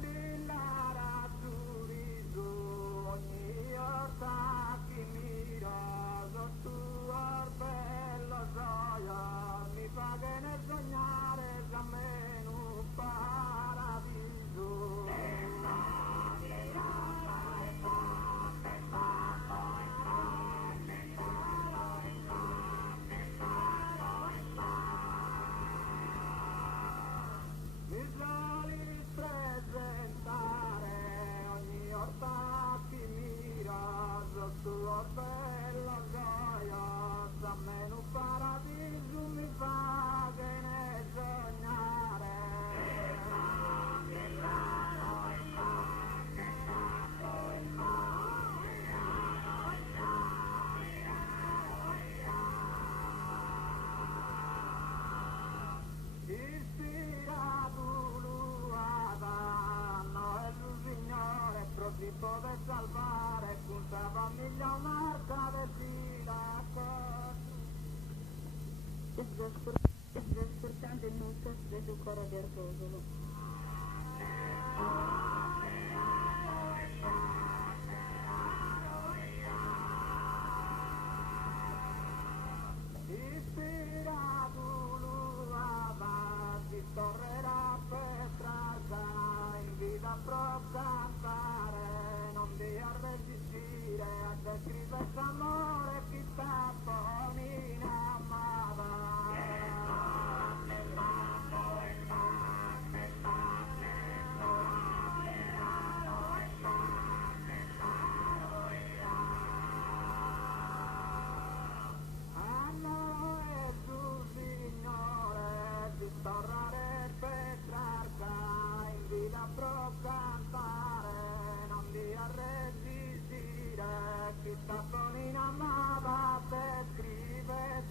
brillare azzurro, ogni orta che mira, tuo bello gioia, mi fa che ne sognare già meno paradiso. Mi soli presentare ogni orta che mira, tuo bello gioia, già meno paradiso mi fa che ne sognare. Ispirato l'uava, no è il Signore, profitto per salvare, punta famiglia un'arca del fila. Es despertante muchas de su coro verdoso. Ispirato l'uava, si tornerà per strada, in vita pro cantare, non vi a resistere, a descrivere l'amore che t'apponi amava. A noi tu Signore, di tornare Petrarca, in vita pro cantare, non vi a resistere, chi t'apponi amava per scrivere